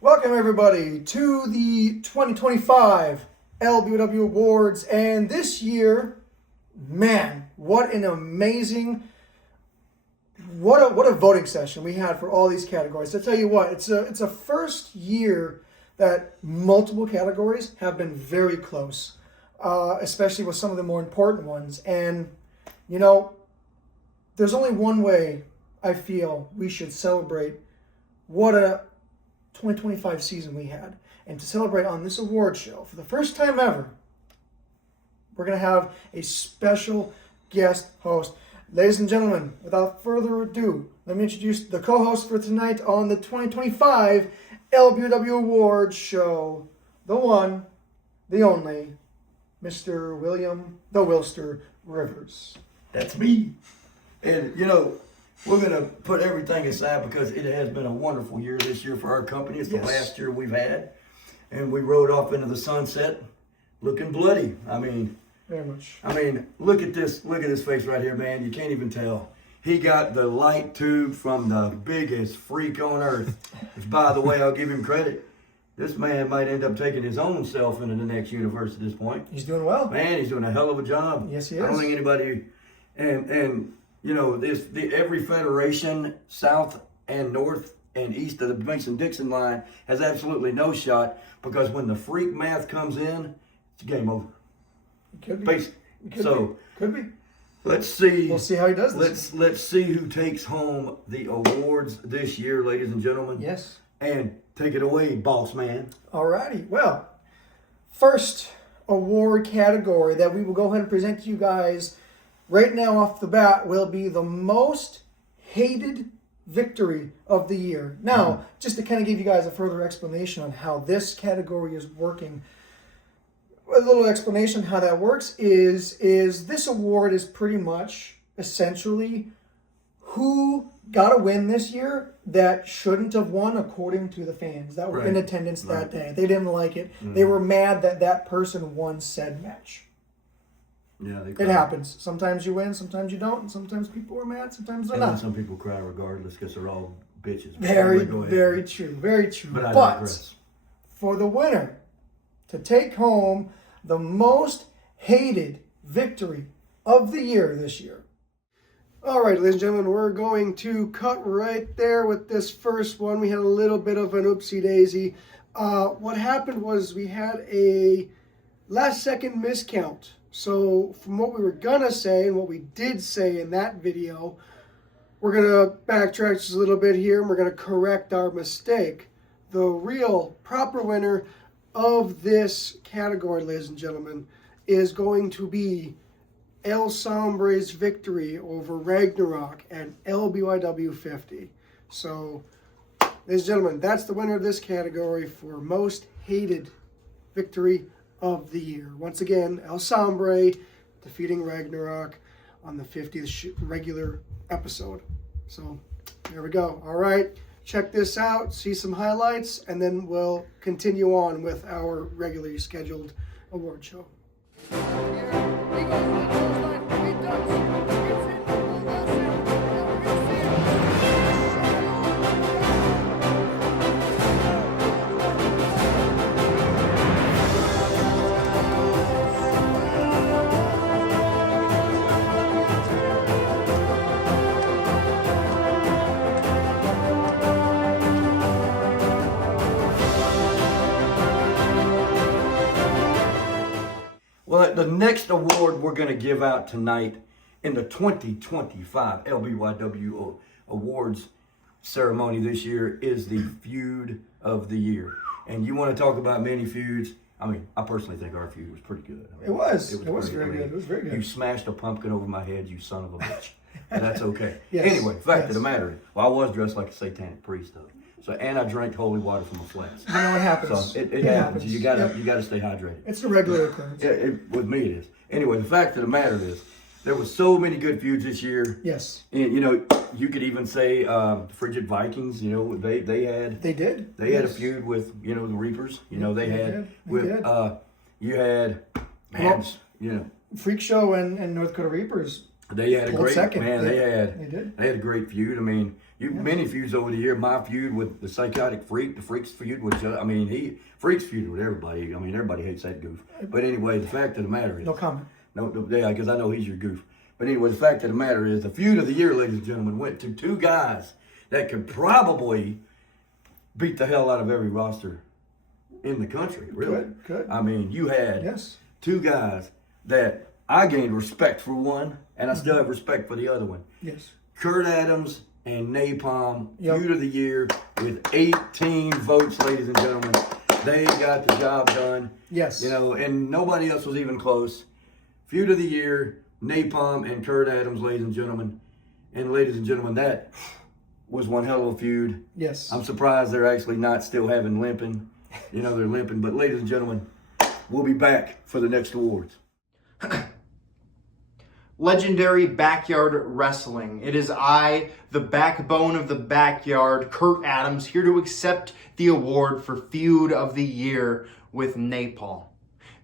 Welcome everybody to the 2025 Lbyw Awards, and this year, man, what an amazing, what a voting session we had for all these categories. I tell you what, it's a first year that multiple categories have been very close, especially with some of the more important ones. And you know, there's only one way I feel we should celebrate what a 2025 season we had. And to celebrate on this award show, for the first time ever, we're going to have a special guest host. Ladies and gentlemen, without further ado, let me introduce the co-host for tonight on the 2025 Lbyw Awards show, the one, the only, Mr. William the Wilster Rivers. That's me. And, you know, we're going to put everything aside because it has been a wonderful year this year for our company. It's the last year we've had. And we rode off into the sunset looking bloody. I mean, very much. I mean, look at this. Look at his face right here, man. You can't even tell. He got the light tube from the biggest freak on earth. Which, by the way, I'll give him credit. This man might end up taking his own self into the next universe at this point. He's doing well. Man, he's doing a hell of a job. Yes, he is. I don't think anybody, and you know, every federation, south and north and east of the Mason-Dixon line, has absolutely no shot because when the freak math comes in, it's game over. It could be. Basically. Could be. Let's see. We'll see how he does this. Let's see who takes home the awards this year, ladies and gentlemen. Yes. And take it away, boss man. Alrighty. Well, first award category that we will go ahead and present to you guys right now off the bat will be the most hated victory of the year. Now, just to kind of give you guys a further explanation on how this category is working, a little explanation how that works is this award is pretty much essentially who got a win this year that shouldn't have won according to the fans that were in attendance that day. They didn't like it. They were mad that that person won said match. Yeah, it happens. Sometimes you win, sometimes you don't, and sometimes people are mad, sometimes they're not. Some people cry regardless because they're all bitches. Very true, very true. But for the winner to take home the most hated victory of the year this year. All right, ladies and gentlemen, we're going to cut right there with this first one. We had a little bit of an oopsie daisy. What happened was we had a last second miscount. So from what we were gonna say and what we did say in that video, we're gonna backtrack just a little bit here and we're gonna correct our mistake. The real proper winner of this category, ladies and gentlemen, is going to be El Sombre's victory over Ragnarok at Lbyw 50. So, ladies and gentlemen, that's the winner of this category for most hated victory of the year. Once again, El Sombre defeating Ragnarok on the 50th regular episode. So, there we go. All right, check this out, see some highlights, and then we'll continue on with our regularly scheduled award show. Well, the next award we're going to give out tonight in the 2025 Lbyw Awards ceremony this year is the Feud of the Year. And you want to talk about many feuds? I mean, I personally think our feud was pretty good. I mean, it was very good. It was very good. You smashed a pumpkin over my head, you son of a bitch. And that's okay. Yes. Anyway, fact of the matter is, well, I was dressed like a satanic priest though. So, and I drank holy water from a flask. You know what happens. So it happens. You gotta stay hydrated. It's a regular occurrence. With me it is. Anyway, the fact of the matter is, There were so many good feuds this year. Yes. And, you could even say Frigid Vikings, they had. They did. They had a feud with, the Reapers. They had. You had, Freak Show and North Dakota Reapers. They had a great second. man. They They had a great feud. I mean, many feuds over the year. My feud with the Psychotic Freak, the Freak's feud with. Freak's feud with everybody. I mean, everybody hates that goof. But anyway, the fact of the matter is. No comment. No, yeah, because I know he's your goof. But anyway, the fact of the matter is, the feud of the year, ladies and gentlemen, went to two guys that could probably beat the hell out of every roster in the country. Really. Good. I mean, you had two guys that I gained respect for one, and I still have respect for the other one. Yes. Kurt Adams and Napalm, feud of the year with 18 votes, ladies and gentlemen. They got the job done. Yes. And nobody else was even close. Feud of the year, Napalm and Kurt Adams, ladies and gentlemen. And ladies and gentlemen, that was one hell of a feud. Yes. I'm surprised they're actually not still having limping. They're limping. But ladies and gentlemen, we'll be back for the next awards. Legendary Backyard Wrestling. It is I, the backbone of the backyard, Kurt Adams, here to accept the award for Feud of the Year with Napalm.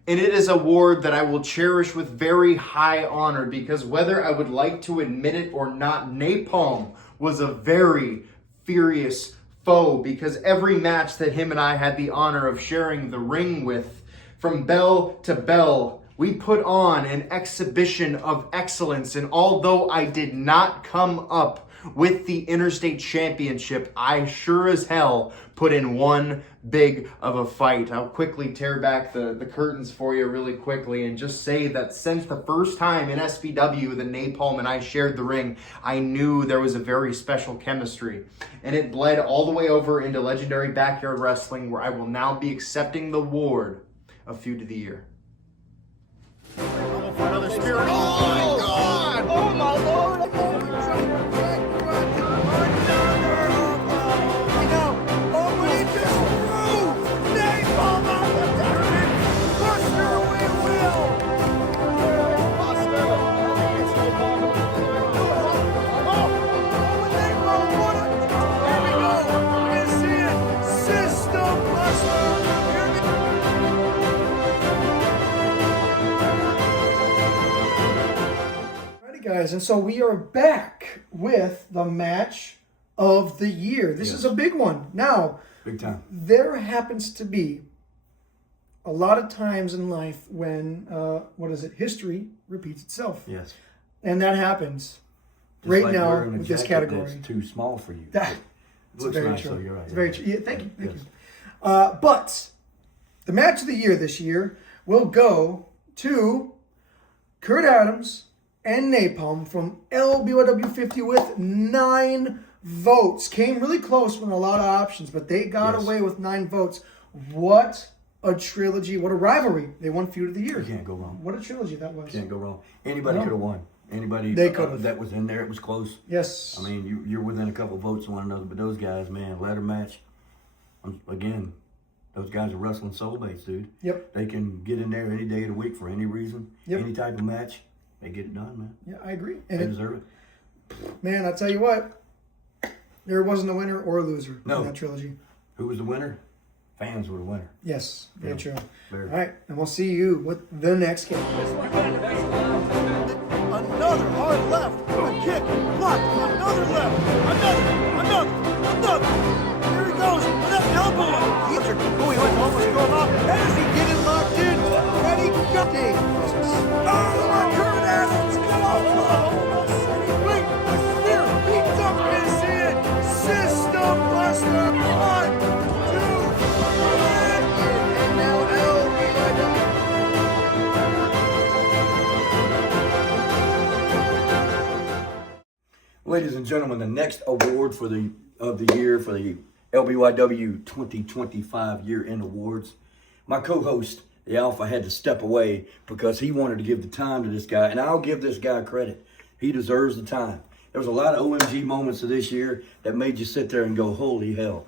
And it is an award that I will cherish with very high honor, because whether I would like to admit it or not, Napalm was a very furious foe, because every match that him and I had the honor of sharing the ring with, from bell to bell, we put on an exhibition of excellence. And although I did not come up with the Interstate Championship, I sure as hell put in one big of a fight. I'll quickly tear back the curtains for you really quickly and just say that since the first time in SBW that Napalm and I shared the ring, I knew there was a very special chemistry. And it bled all the way over into Legendary Backyard Wrestling, where I will now be accepting the award of Feud of the Year. For another spirit. Oh my God! Oh my Lord! Guys, and so we are back with the match of the year. This is a big one. Now, big time. There happens to be a lot of times in life when history repeats itself. Yes. And that happens Just right like now with this category. That's too small for you. That, it looks very nice, true. so you're right. It's very true. Yeah, thank you. Thank you. But the match of the year this year will go to Kurt Adams and Napalm from Lbyw 50 with 9 votes. Came really close with a lot of options, but they got away with 9 votes. What a trilogy. What a rivalry. They won Feud of the Year. You can't go wrong. What a trilogy that was. Can't go wrong. Anybody could have won. Anybody They could have. that was in there, it was close. Yes. I mean, you're within a couple votes of one another, but those guys, man, ladder match, again, those guys are wrestling soulmates, dude. Yep. They can get in there any day of the week for any reason, any type of match. They get it done, man. Yeah, I agree. And they deserve it. Man, I'll tell you what, there wasn't a winner or a loser in that trilogy. Who was the winner? Fans were the winner. Yes, very true. Very. All right, and we'll see you with the next game. Another hard left, a kick, block, another left, another. Here he goes, that elbow. He went to almost go off. As he getting locked in, and he got it. Oh, Kurt Adams, come on. Wait, here, he dumped his in. System Buster, 1, 2, 3, and now Lbyw. Ladies and gentlemen, the next award of the year for the Lbyw 2025 Year-End Awards, my co-host, the Alpha, had to step away because he wanted to give the time to this guy, and I'll give this guy credit. He deserves the time. There was a lot of OMG moments of this year that made you sit there and go, holy hell.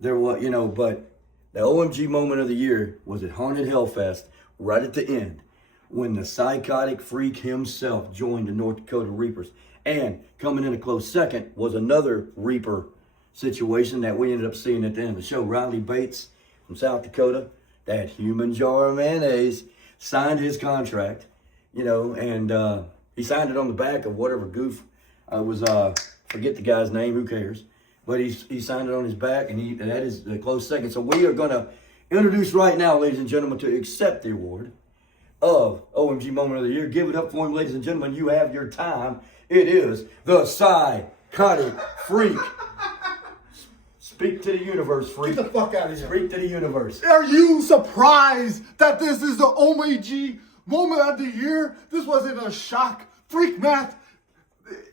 There was, but the OMG moment of the year was at Haunted Hellfest right at the end when the psychotic freak himself joined the North Dakota Reapers. And coming in a close second was another Reaper situation that we ended up seeing at the end of the show. Riley Bates from South Dakota, that human jar of mayonnaise, signed his contract, you know, and he signed it on the back of whatever goof was, forget the guy's name, who cares? But he signed it on his back, and that is a close second. So we are going to introduce right now, ladies and gentlemen, to accept the award of OMG Moment of the Year. Give it up for him, ladies and gentlemen. You have your time. It is the Psychotic Freak. Speak to the universe, freak. Get the fuck out of here. Speak to the universe. Are you surprised that this is the OMG Moment of the Year? This wasn't a shock. Freak math,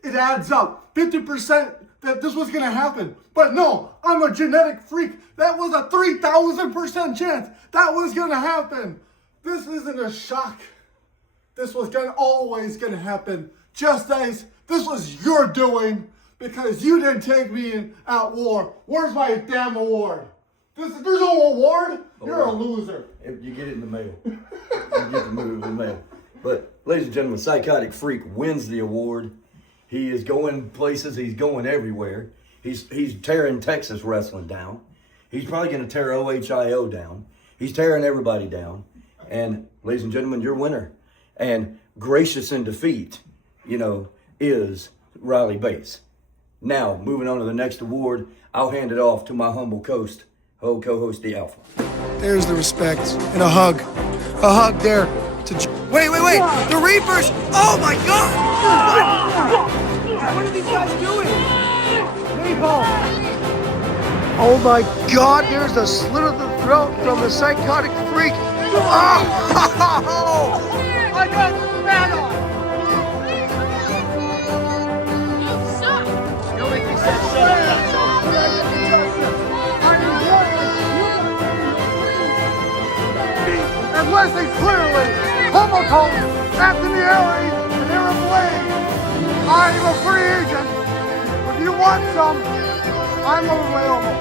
it adds up. 50% that this was going to happen. But no, I'm a genetic freak. That was a 3,000% chance that was going to happen. This isn't a shock. This was always going to happen. Just as this was your doing. Because you didn't take me in at war. Where's my damn award? There's no award? You're a loser. If you get it in the mail. You get the movie in the mail. But, ladies and gentlemen, Psychotic Freak wins the award. He is going places. He's going everywhere. He's tearing Texas wrestling down. He's probably going to tear OHIO down. He's tearing everybody down. And, ladies and gentlemen, your winner. And gracious in defeat, you know, is Riley Bates. Now, moving on to the next award, I'll hand it off to my humble co-host, the Alpha. There's the respect and a hug. A hug there to... Wait! The Reapers! Oh my God! What are these guys doing? Napalm! Oh my God, there's a slit of the throat from the Psychotic Freak. Oh! I got spat on! And Leslie clearly homophobe Anthony Harry and Aaron Blaine. I'm a free agent. If you want some, I'm available.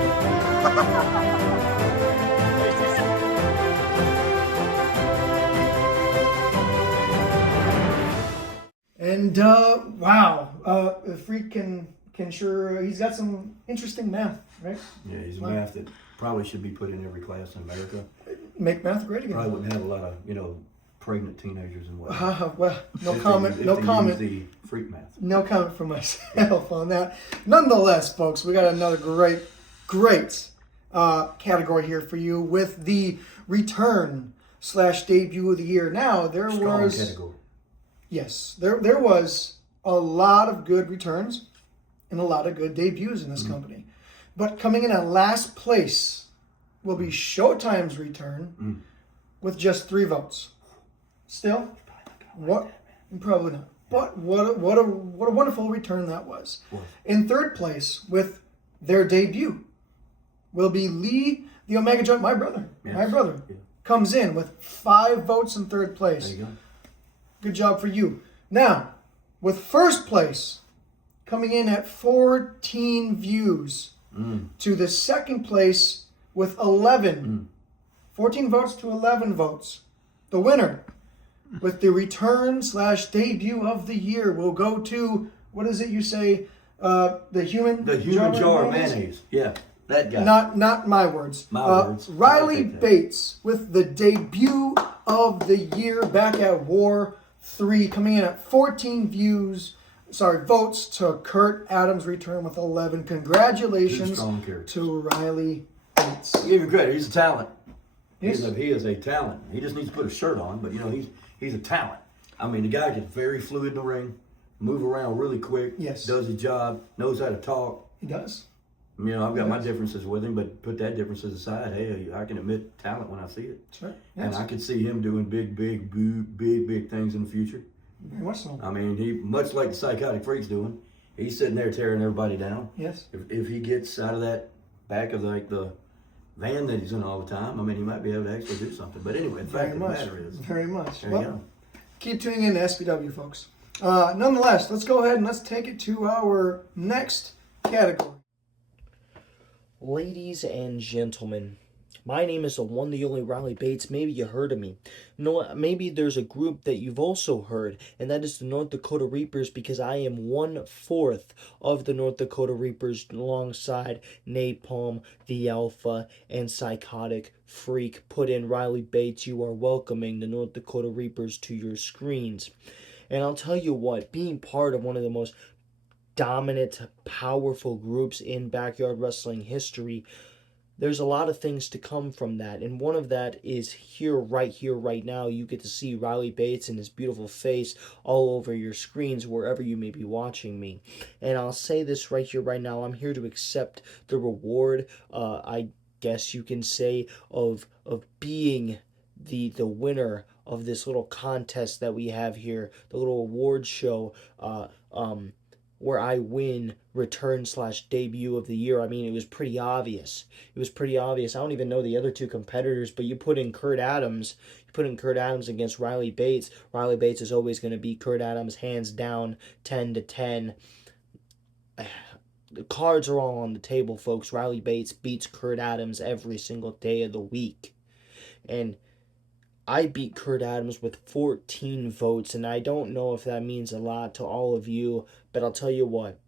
And wow, the Freak can sure, he's got some interesting math, right? Yeah, he's math that probably should be put in every class in America. Make math great again. Probably wouldn't have a lot of, you know, pregnant teenagers and whatnot. Well, no comment. Use the freak math. No comment from myself on that. Nonetheless, folks, we got another great category here for you with the return/debut of the year. Now there was category. Yes, there was a lot of good returns and a lot of good debuts in this company, but coming in at last place will be Showtime's return with just 3 votes. Still, what? Probably not. But what a wonderful return that was. In third place with their debut will be Lee, the Omega Joint, my brother. Yes. My brother comes in with 5 votes in third place. There you go. Good job for you. Now, with first place coming in at 14 views to the second place with 11. 14 votes to 11 votes. The winner with the return/debut of the year will go to, what is it you say? The human jar of mayonnaise. Yeah, that guy. Not my words. My words. Riley Bates with the debut of the year back at War 3, coming in at 14 votes to Kurt Adams' return with 11. Congratulations to Riley Bates. Give him credit. He's a talent. Yes. He is a talent. He just needs to put a shirt on, but you know he's a talent. I mean, the guy gets very fluid in the ring, move around really quick. Yes. Does his job. Knows how to talk. He does. You know, I've got my differences with him, but put that differences aside. Hey, I can admit talent when I see it. That's right. Yes. And I could see him doing big things in the future. Very much so. I mean, he much like the Psychotic Freak's doing. He's sitting there tearing everybody down. Yes. If he gets out of that back of like the van that he's in all the time, I mean, he might be able to actually do something. But anyway, the fact of the matter is, very much. There you go. Keep tuning in to SBW, folks. Nonetheless, let's go ahead and let's take it to our next category. Ladies and gentlemen, My name is the one, the only Riley Bates. Maybe you heard of me. You know what? Maybe there's a group that you've also heard, and that is the North Dakota Reapers, because I am 1/4 of the North Dakota Reapers alongside Napalm, the Alpha, and Psychotic Freak. Put in Riley Bates. You are welcoming the North Dakota Reapers to your screens. And I'll tell you what, being part of one of the most dominant, powerful groups in backyard wrestling history, there's a lot of things to come from that, and one of that is here, right now. You get to see Riley Bates and his beautiful face all over your screens, wherever you may be watching me. And I'll say this right here, right now, I'm here to accept the reward, I guess you can say, of being the winner of this little contest that we have here, the little award show, where I win return/debut of the year. I mean, it was pretty obvious. I don't even know the other two competitors, but you put in Kurt Adams against Riley Bates. Riley Bates is always going to beat Kurt Adams hands down, 10-10. The cards are all on the table, folks. Riley Bates beats Kurt Adams every single day of the week. And I beat Kurt Adams with 14 votes, and I don't know if that means a lot to all of you, but I'll tell you what.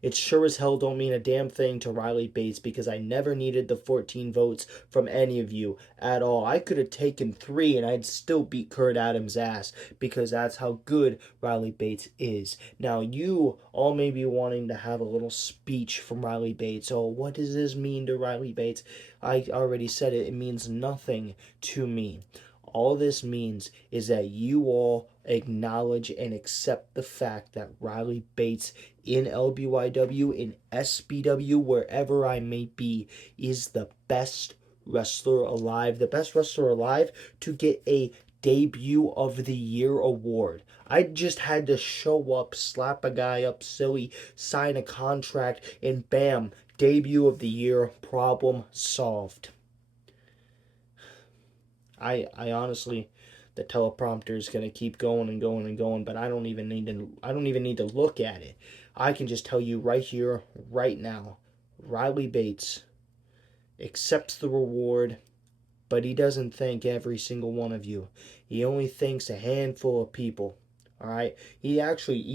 It sure as hell don't mean a damn thing to Riley Bates, because I never needed the 14 votes from any of you at all. I could have taken 3 and I'd still beat Kurt Adams' ass, because that's how good Riley Bates is. Now, you all may be wanting to have a little speech from Riley Bates. Oh, what does this mean to Riley Bates? I already said it. It means nothing to me. All this means is that you all acknowledge and accept the fact that Riley Bates in LBYW, in SBW, wherever I may be, is the best wrestler alive. The best wrestler alive to get a Debut of the Year award. I just had to show up, slap a guy up silly, sign a contract, and bam, Debut of the Year, problem solved. I honestly, the teleprompter is gonna keep going and going and going, but I don't even need to look at it. I can just tell you right here, right now, Riley Bates accepts the reward, but he doesn't thank every single one of you. He only thanks a handful of people. All right, he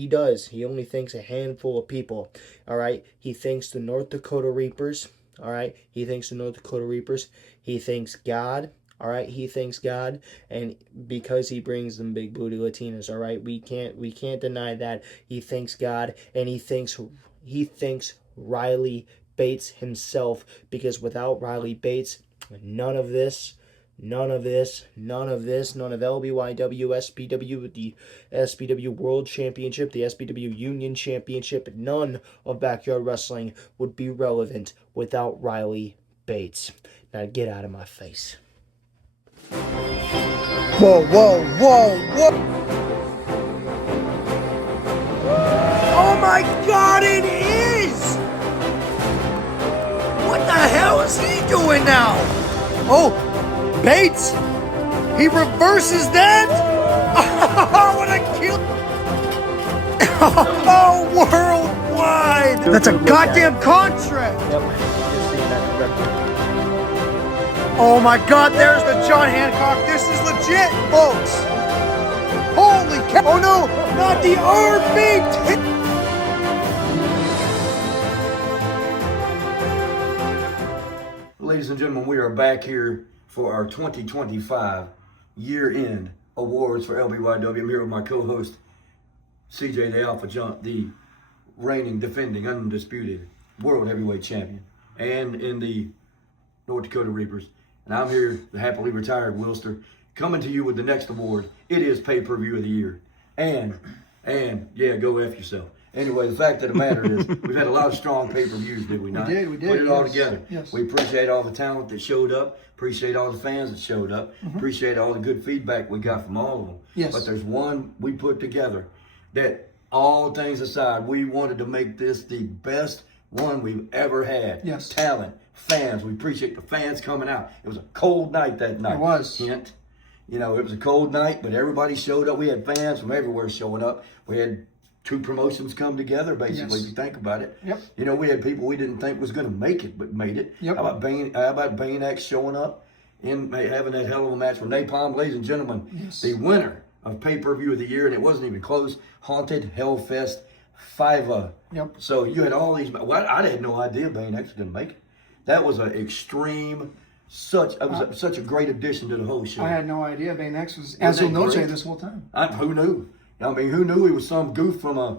does. He only thanks a handful of people. All right, he thanks the North Dakota Reapers. All right, he thanks the North Dakota Reapers. He thanks God. All right, he thanks God, and because he brings them big booty Latinas. All right, we can't deny that. He thanks God, and he thanks Riley Bates himself, because without Riley Bates, none of LBYW, SPW, the SPW World Championship, the SPW Union Championship, none of backyard wrestling would be relevant without Riley Bates. Now get out of my face. Whoa, whoa, whoa, whoa! Oh my God, it is! What the hell is he doing now? Oh, Bates! He reverses that? Oh, what a kill! Oh, worldwide! That's a goddamn contract! Oh my God, there's the John Hancock. This is legit, folks. Holy cow. Oh no, not the RB. Ladies and gentlemen, we are back here for our 2025 year-end awards for LBYW. I'm here with my co-host, CJ the Alpha Jump, the reigning, defending, undisputed world heavyweight champion, and in the North Dakota Reapers. And I'm here, the happily retired Wilster, coming to you with the next award. It is pay-per-view of the year. And yeah, go F yourself. Anyway, the fact of the matter is, we've had a lot of strong pay-per-views, did we not? We did. Put it all together. Yes. We appreciate all the talent that showed up. Appreciate all the fans that showed up. Appreciate all the good feedback we got from all of them. Yes. But there's one we put together that, all things aside, we wanted to make this the best one we've ever had. Yes. Talent, fans. We appreciate the fans coming out. It was a cold night that night. It was. Hint. You know, it was a cold night, but everybody showed up. We had fans from everywhere showing up. We had two promotions come together, basically, Yes. if you think about it. Yep. You know, we had people we didn't think was going to make it, but made it. Yep. How about Bane X showing up and having that hell of a match with Napalm? Ladies and gentlemen, Yes. the winner of pay-per-view of the year, and it wasn't even close, Haunted Hellfest 5. Yep. So you had all these. Well, I had no idea Bane X was going to make it. That was an extreme, such a great addition to the whole show. I had no idea Bane X was Wasn't Azul that Noche great? this whole time. Who knew? I mean, who knew he was some goof from a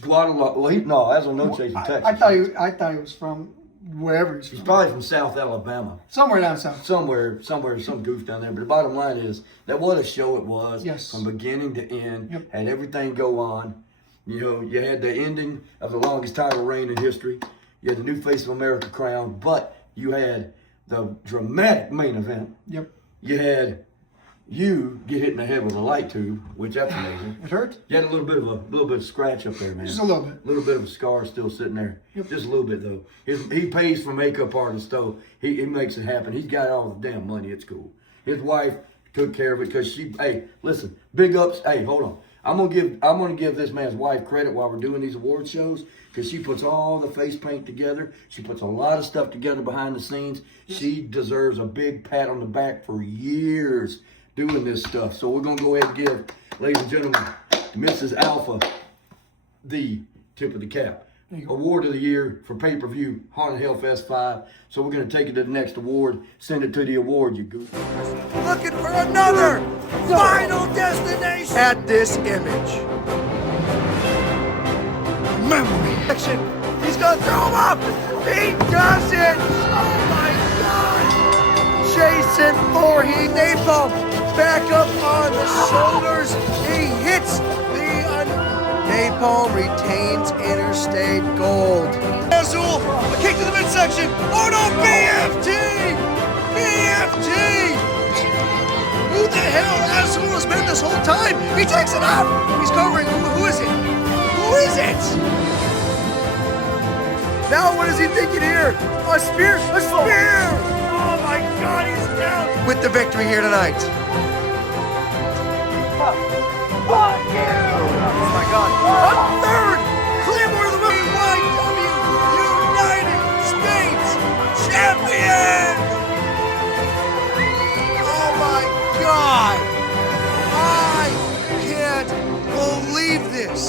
Guadalupe? No, Azul Noche from Texas. I thought he was from wherever he's He's from. probably from South Alabama. Somewhere down south. Somewhere, some goof down there. But the bottom line is that what a show it was. Yes. From beginning to end. Yep. Had everything go on. You know, you had the ending of the longest title reign in history. You had the new face of America crown, but you had the dramatic main event. Yep. You had you get hit in the head with a light tube, which that's amazing. It hurt? You had a little bit of scratch up there, man. Just a little bit. A little bit of a scar still sitting there. Yep. Just a little bit though. He pays for makeup artists though. He makes it happen. He's got all the damn money. It's cool. His wife took care of it because she. Hey, listen, big ups. Hey, hold on. I'm gonna give this man's wife credit while we're doing these award shows because she puts all the face paint together. She puts a lot of stuff together behind the scenes. She deserves a big pat on the back for years doing this stuff. So we're gonna go ahead and give, ladies and gentlemen, Mrs. Alpha the tip of the cap. Award of the year for pay-per-view, Haunted Hellfest 5. So we're gonna take it to the next award. Send it to the award, you goof. Looking for another final destination at this image. Memory. He's gonna throw him up. He does it. Oh my God. Jason Voorhees, Napalm back up on the shoulders. He hits the Napalm retains Interstate Gold. Azul, a kick to the midsection. Oh no, BFT! BFT! Who the hell Azul has been this whole time? He takes it up. He's covering. Who is it? Who is it? Now what is he thinking here? A spear! A spear! Oh my God, he's down! With the victory here tonight. Fuck you! Oh my God. A third Claymore of the BYW United States Champion! Oh my God! I can't believe this!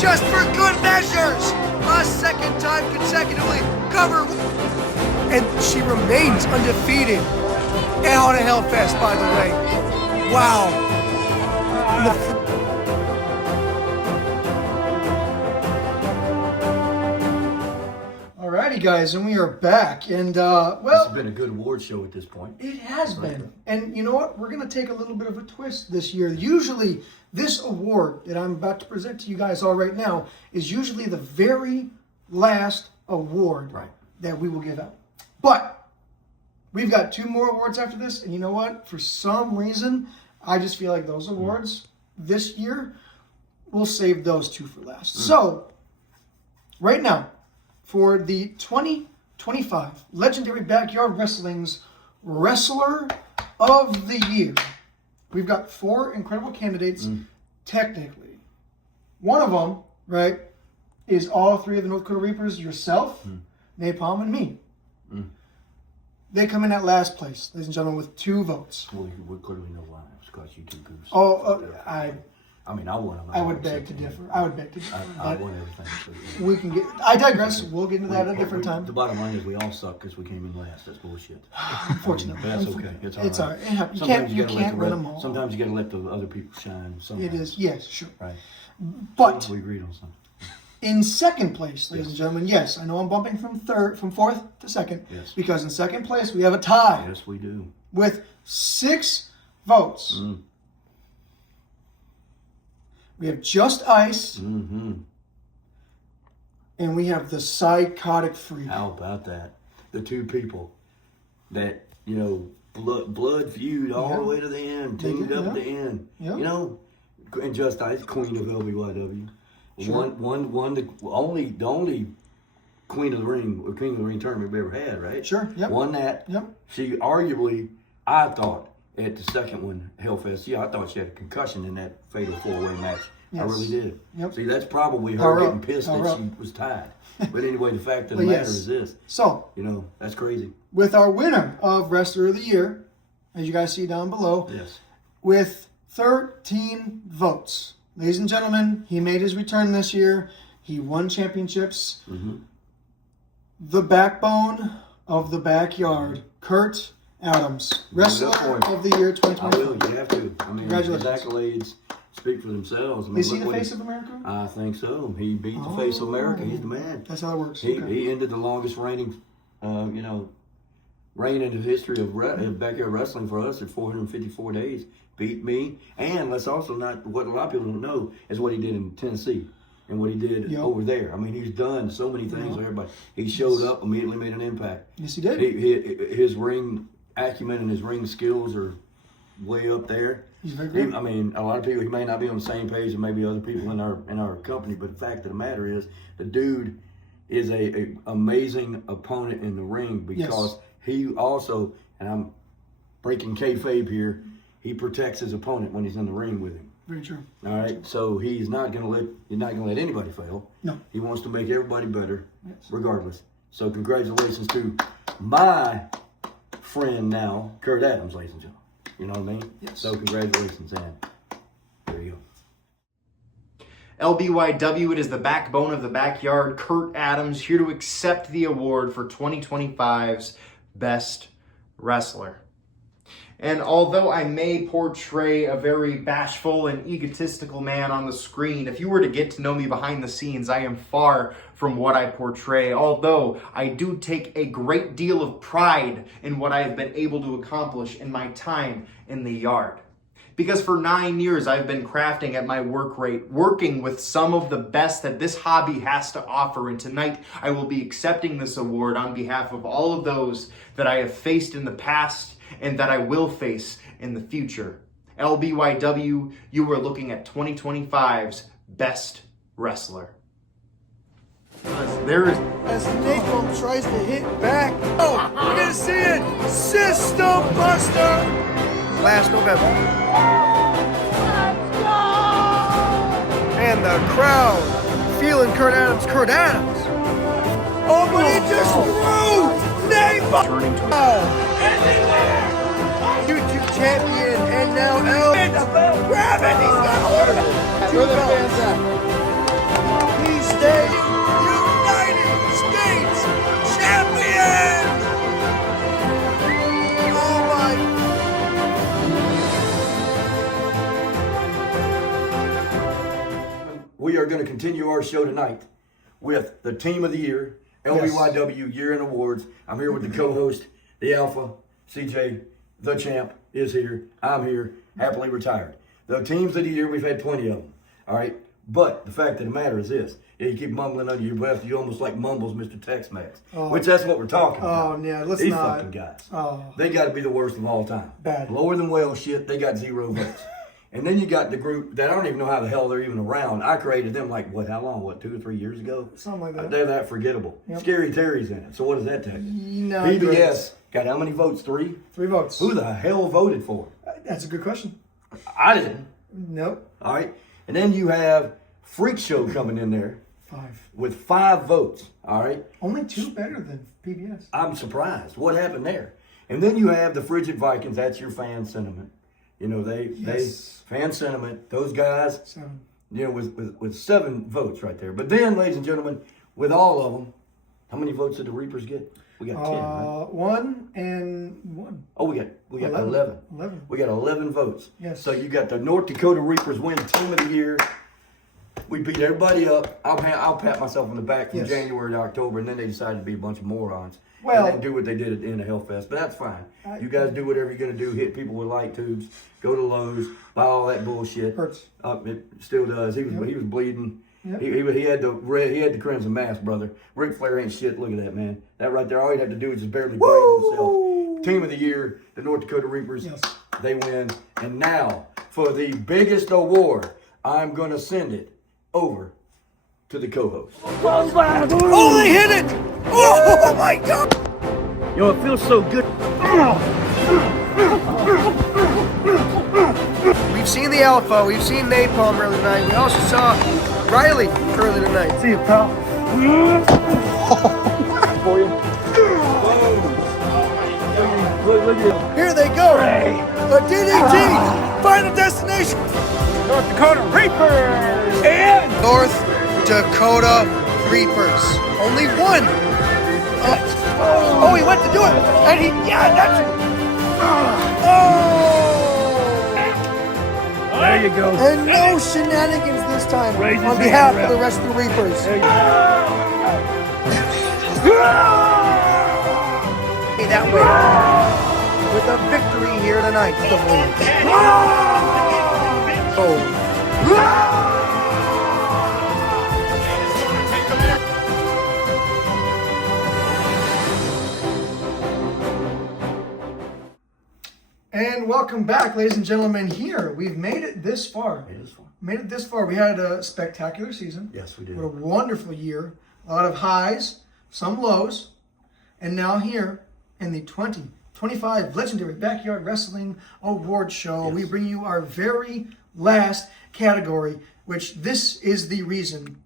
Just for good measures! A second time consecutively cover. And she remains undefeated at Haunted Hellfest, by the way. Wow. Alrighty, guys, and we are back. And, This well, has been a good award show at this point. it has been. And you know what? We're going to take a little bit of a twist this year. Usually, this award that I'm about to present to you guys all right now is usually the very last award that we will give out. But we've got 2 more awards after this, and you know what? For some reason, I just feel like those awards this year, we'll save those 2 for last. So, right now, for the 2025 Legendary Backyard Wrestling's Wrestler of the Year, we've got 4 incredible candidates, technically. One of them, right, is all 3 of the North Dakota Reapers, yourself, Napalm, and me. They come in at last place, ladies and gentlemen, with 2 votes. Well, we clearly know why. It's because you two goofs. I mean, I won them. would beg to differ. I would beg to differ. I but won everything. So, we can get. I digress. We'll get into that at a different time. The bottom line is we all suck because we came in last. That's bullshit. Unfortunately, But that's okay. It's all right. It happens. You Sometimes can't gotta let win the them all. Sometimes you got to let the other people shine. Sometimes. It is, yes, sure. Right. But We agreed on something. in second place, ladies and gentlemen, yes, I know I'm bumping from 4th to 2nd. Yes. Because in second place we have a tie Yes, we do. with 6 votes. We have Just Ice, Mm-hmm. and we have the Psychotic Freak. How about that? The 2 people that, you know, blood feud all the way to the end, teamed up at the end. Yeah. You know, and Just Ice, Queen of Lbyw. Sure. The only Queen of the Ring tournament we ever had, right? Sure, yep. Won that. Yep. She arguably, I thought, at the second one, Hellfest. Yeah, I thought she had a concussion in that fatal 4-way match. Yes. I really did. Yep. See, that's probably her Power getting up. pissed Power that up. she was tied. But anyway, the fact of the But matter yes. is this. So, You know, that's crazy. with our winner of Wrestler of the Year, as you guys see down below, Yes. with 13 votes. Ladies and gentlemen, he made his return this year. He won championships. Mm-hmm. The backbone of the backyard, Kurt Adams, Wrestler for him. of the Year I 2020. will. You have to. I mean, his Congratulations. accolades speak for themselves. I mean, Is he look the what face of America? I think so. He beat the face of America. He's the man. That's how it works. He, Okay. he ended the longest reigning, reign in the history of backyard wrestling for us at 454 days. Beat me. And let's also not, what a lot of people don't know is what he did in Tennessee and what he did Yep. over there. I mean, he's done so many things with everybody. He showed up, immediately made an impact. Yes, he did. His ring acumen and his ring skills are way up there. He's very good. I mean, a lot of people, he may not be on the same page as maybe other people in our company, but the fact of the matter is, the dude is a amazing opponent in the ring because he also, and I'm breaking kayfabe here, he protects his opponent when he's in the ring with him. Very true. All right, so he's not gonna let anybody fail. No. He wants to make everybody better, Yes. regardless. So congratulations to my friend now, Kurt Adams, ladies and gentlemen. You know what I mean? Yes. So congratulations, and there you go. LBYW, it is the backbone of the backyard. Kurt Adams here to accept the award for 2025's Best Wrestler. And although I may portray a very bashful and egotistical man on the screen, if you were to get to know me behind the scenes, I am far from what I portray. Although I do take a great deal of pride in what I have been able to accomplish in my time in the yard. Because for 9 years, I've been crafting at my work rate, working with some of the best that this hobby has to offer. And tonight, I will be accepting this award on behalf of all of those that I have faced in the past and that I will face in the future. LBYW, you are looking at 2025's Best Wrestler. There is As Napalm tries to hit back. Oh, we're going to see it. System Buster. Last November. Let's go! And the crowd feeling Kurt Adams. Oh, but he just threw Napalm. turning to YouTube champion and now L. Grab it. He's got order. Where the fans at? He stays United States champion. Oh my. We are going to continue our show tonight with the Team of the Year, LBYW Year in Awards. I'm here with the co-host, the Alpha, CJ, the champ is here. I'm here, happily retired. The Teams of the Year, we've had plenty of them, all right? But the fact of the matter is this. Yeah, you keep mumbling under your breath. You almost like mumbles Mr. Tex-Mex, which that's what we're talking about. Oh, yeah, let's These not. fucking guys. Oh. They got to be the worst of all time. Bad. Lower than whale shit, they got 0 votes. And then you got the group that I don't even know how the hell they're even around. I created them like, how long? 2 or 3 years ago? Something like that. They're that forgettable. Yep. Scary Terry's in it. So what does that tell you? No, PBS got how many votes? 3? 3 votes. Who the hell voted for him? That's a good question. I didn't. Nope. All right. And then you have Freak Show coming in there 5. with 5 votes. All right. Only 2 better than PBS. I'm surprised. What happened there? And then you have the Frigid Vikings. That's your fan sentiment. You know, they fan sentiment. Those guys, 7. you know, with 7 votes right there. But then, ladies and gentlemen, with all of them, how many votes did the Reapers get? We got 10, right? 1 and 1. Oh, we got 11. 11. We got 11 votes. Yes. So you got the North Dakota Reapers win Team of the Year. We beat everybody up. I'll pat myself on the back from Yes. January to October, and then they decided to be a bunch of morons. Well- and then do what they did at the end of Hellfest. But that's fine. You guys do whatever you're going to do. Hit people with light tubes. Go to Lowe's. Buy all that bullshit. Hurts. It still does. He was bleeding. Yep. He had the crimson mask, brother. Ric Flair ain't shit. Look at that, man. That right there. All he'd have to do is just barely braid himself. Team of the Year, the North Dakota Reapers. Yes. They win. And now for the biggest award, I'm gonna send it over to the co-host. Oh, they hit it! Oh my God! Yo, it feels so good. We've seen the Alpha, we've seen Napalm earlier tonight. We also saw Riley earlier tonight. See you, pal. For you. Here they go. The DDT final destination. North Dakota Reapers and North Dakota Reapers. Only one. Oh, he went to do it. And that's it. Oh. there you go. And no shenanigans this time Raise his on hand, behalf ref. of the rest of the Reapers. Hey, that way with a victory here tonight. Oh. And welcome back, ladies and gentlemen. Here, we've made it this far. It is fun. Made it this far. We had a spectacular season. Yes, we did. What a wonderful year. A lot of highs, some lows. And now here in the 2025 Legendary Backyard Wrestling Award Show, we bring you our very last category, which this is the reason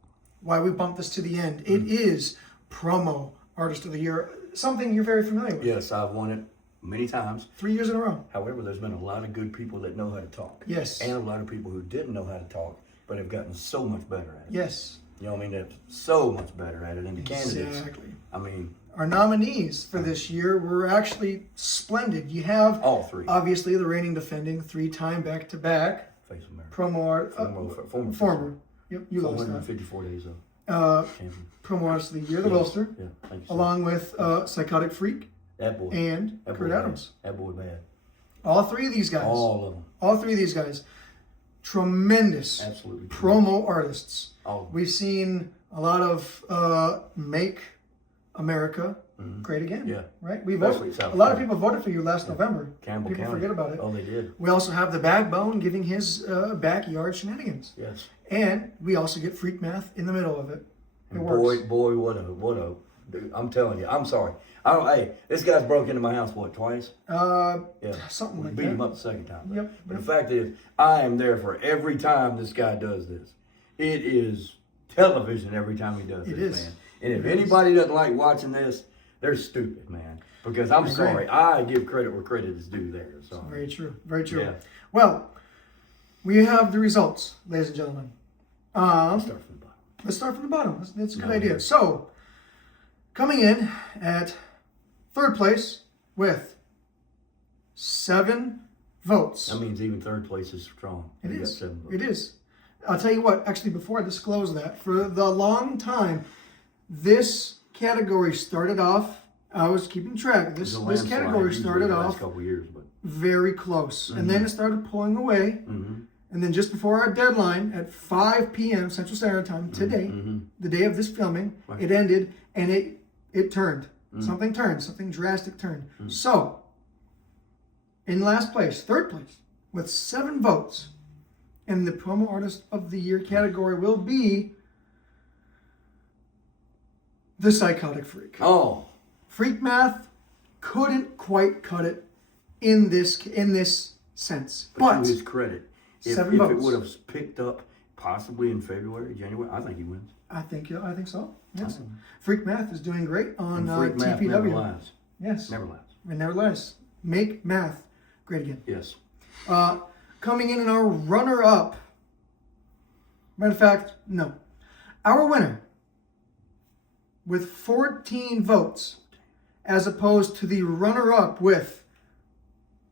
why we bumped this to the end. It is Promo Artist of the Year, something you're very familiar with. Yes, I've won it many times. 3 years in a row. However, there's been a lot of good people that know how to talk. Yes. And a lot of people who didn't know how to talk, but have gotten so much better at it. Yes. You know what I mean? They're so much better at it. And the candidates, Exactly. I mean, Our nominees for this year were actually splendid. You have all three. obviously the reigning defending 3-time back-to-back Face of America. promo art. Former. Yep, you lost that. 454 days of champion. Promo artist of the year, the Wilster, Yeah, thank you. Sir. along with Psychotic Freak That boy. and That Kurt boy Adams. Bad. That boy bad. All three of these guys. All of them. All three of these guys. Tremendous Absolutely. promo artists. All of them. We've seen a lot of Make America Great Again. Yeah. Right? We Especially voted. South A lot of Carolina. people voted for you last November. Campbell People County. forget about it. Oh, they did. We also have the Backbone giving his backyard shenanigans. Yes. And we also get Freak Math in the middle of it. It And works. boy, what a, dude, I'm telling you, I'm sorry. Hey, this guy's broke into my house, what, twice? Yeah. Something like Beat that. him up the second time. Yep. But the fact is, I am there for every time this guy does this. It is television every time he does It this, is. man. And if It is. anybody doesn't like watching this, they're stupid, man. Because I'm agree. sorry, I give credit where credit is due there. So Very true. Very true. Yeah. Well, we have the results, ladies and gentlemen. let's start from the bottom. Let's start from the bottom. That's a good No, idea. yeah. So, coming in at third place with 7 votes. That means even third place is strong. It We got is. 7 votes. It is. I'll tell you what, actually, before I disclose that, for the long time, this category started off, I was keeping track. It's This a landslide category usually started the last off couple years, but very close. And then it started pulling away. And then just before our deadline at 5 p.m. Central Standard Time today, the day of this filming, it ended and it turned. Something turned. Something drastic turned. So, in last place, third place, with 7 votes, in the Promo Artist of the Year category will be the Psychotic Freak. oh, Freak Math couldn't quite cut it in this sense. But to his credit, if 7 it votes. would have picked up possibly in February, January, I think he wins. I think so. Yes. Freak Math is doing great on And Freak Math never TPW. lies. Yes. Never lies. And never lies. Make math great again. Yes. Coming in our runner-up. Matter of fact, no. Our winner with 14 votes, as opposed to the runner-up with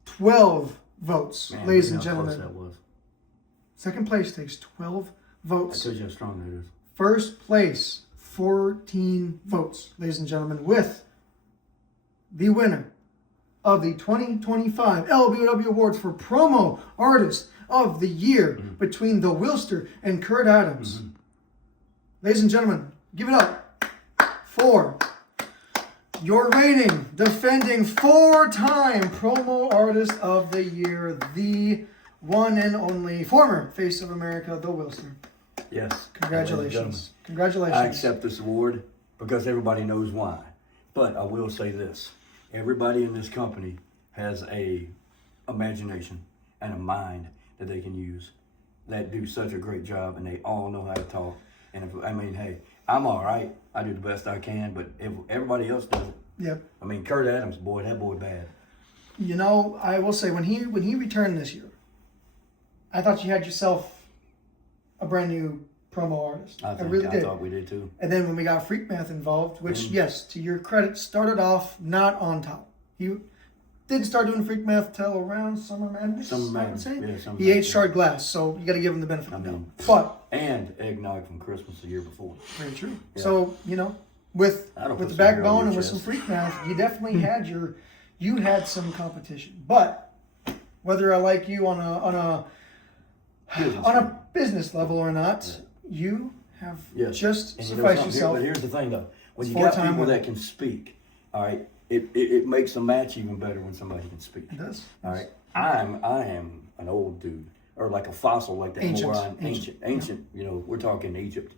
12 votes, Man, ladies look and how close gentlemen. that was. Second place takes 12 That votes. tells you how strong that is. First place, 14 votes, ladies and gentlemen, with the winner of the 2025 Lbyw Awards for Promo Artist of the Year between the Wilster and Kurt Adams. Ladies and gentlemen, give it up for your reigning, defending 4-time Promo Artist of the Year, the one and only former Face of America, the Wilster. Yes. Congratulations. I Congratulations. accept this award because everybody knows why. But I will say this. Everybody in this company has a imagination. and a mind that they can use that do such a great job, and they all know how to talk. And hey, I'm all right. I do the best I can, but if everybody else does it. Yep. I mean, Kurt Adams, boy, that boy bad. You know, I will say when he returned this year, I thought you had yourself a brand new promo artist. I really did. I thought we did too. And then when we got Freak Math involved, which yes, to your credit, started off not on top. He didn't start doing Freak Math till around Summer Madness. Summer Madness. He ate shard glass, so you got to give him the benefit of the doubt. But and eggnog from Christmas the year before. Very true. Yeah. So with the backbone and with some Freak Math, you definitely had you had some competition. But whether I like you on a business level or not, you have just sufficed yourself. But here's the thing, though: when you got people that can speak, all right, it makes a match even better when somebody can speak. It does. All right, I am an old dude, or like a fossil, like that. Ancient. You know, we're talking Egypt.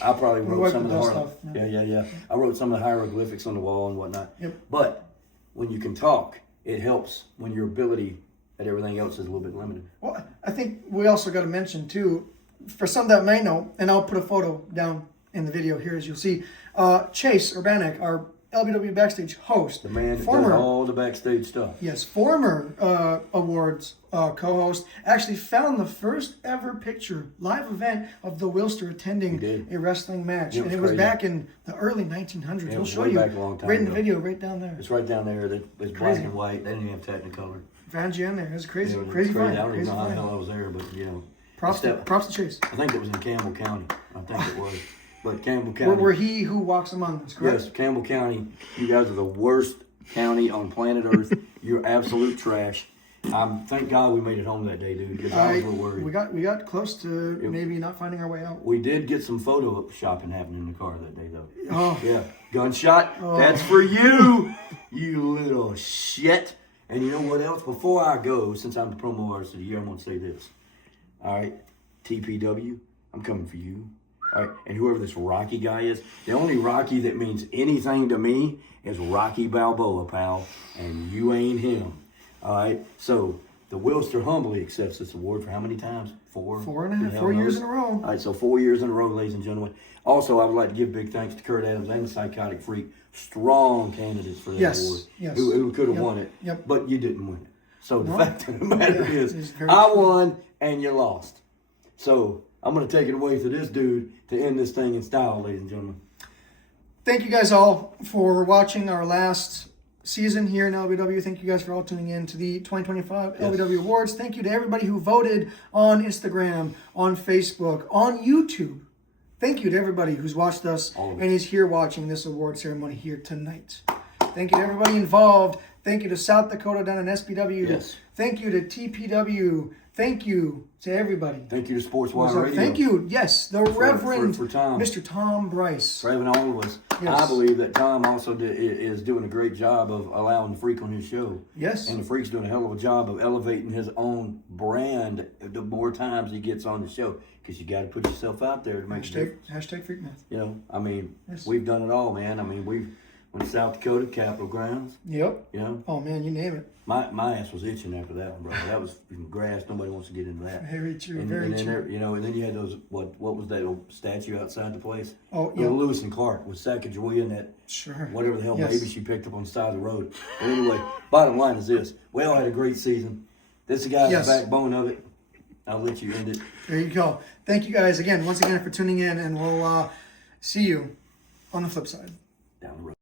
I probably wrote some of the stuff. Yeah. I wrote some of the hieroglyphics on the wall and whatnot. Yep. But when you can talk, it helps when your ability at everything else is a little bit limited. Well, I think we also got to mention too, for some that may know, and I'll put a photo down in the video here as you'll see, Chase Urbanek, our LBW Backstage host. The man that does all the backstage stuff. Yes, former awards co-host, actually found the first ever picture, live event of the Wilster attending a wrestling match. And it was back in the early 1900s. We'll show you right in the video, right down there. It's right down there. It's black and white. They didn't even have Technicolor. Found you in there. It was crazy. Crazy I find. don't even know how the hell I was there, but Props to Chase. I think it was in Campbell County. I think it was. But Campbell County. We're he who walks among us, correct? Yes, Campbell County. You guys are the worst county on planet Earth. You're absolute trash. Thank God we made it home that day, dude, because I was a little worried. We got close to maybe not finding our way out. We did get some photo shopping happening in the car that day, though. Oh. Yeah. Gunshot. Oh. That's for you, you little shit. And you know what else? Before I go, since I'm the promo artist of the year, I'm going to say this. All right, TPW, I'm coming for you. All right, and whoever this Rocky guy is, the only Rocky that means anything to me is Rocky Balboa, pal, and you ain't him. All right, so the Wilster humbly accepts this award for how many times? 4 years in a row. All right, so 4 years in a row, ladies and gentlemen. Also, I would like to give big thanks to Kurt Adams and the Psychotic Freak, strong candidates for that award, who could have won it, but you didn't win it. So the fact of the matter is, I won and you lost. So I'm going to take it away to this dude to end this thing in style, ladies and gentlemen. Thank you guys all for watching our last season here in LBW. Thank you guys for all tuning in to the 2025 Lbyw Awards. Thank you to everybody who voted on Instagram, on Facebook, on YouTube. Thank you to everybody who's watched us and is here watching this award ceremony here tonight. Thank you to everybody involved. Thank you to South Dakota down in SBW. Yes. Thank you to TPW. Thank you to everybody. Thank you to Sports Wire Radio. Thank you, yes, the Reverend for Tom. Mr. Tom Bryce. For having all of us. Yes. I believe that Tom also is doing a great job of allowing the Freak on his show. Yes. And the Freak's doing a hell of a job of elevating his own brand the more times he gets on the show. Because you got to put yourself out there to make a difference. Hashtag Freak Math. You know, I mean, we've done it all, man. I mean, we've went to South Dakota, Capitol Grounds. Yep. You know? Oh, man, you name it. My ass was itching after that one, brother. That was grass. Nobody wants to get into that. Very true. And very then true. You know, and then you had those what was that old statue outside the place? Oh, yeah. Lewis and Clark with Sacagawea and that whatever the hell baby she picked up on the side of the road. But anyway, bottom line is this: we all had a great season. This guy's the backbone of it. I'll let you end it. There you go. Thank you guys once again for tuning in, and we'll see you on the flip side. Down the road.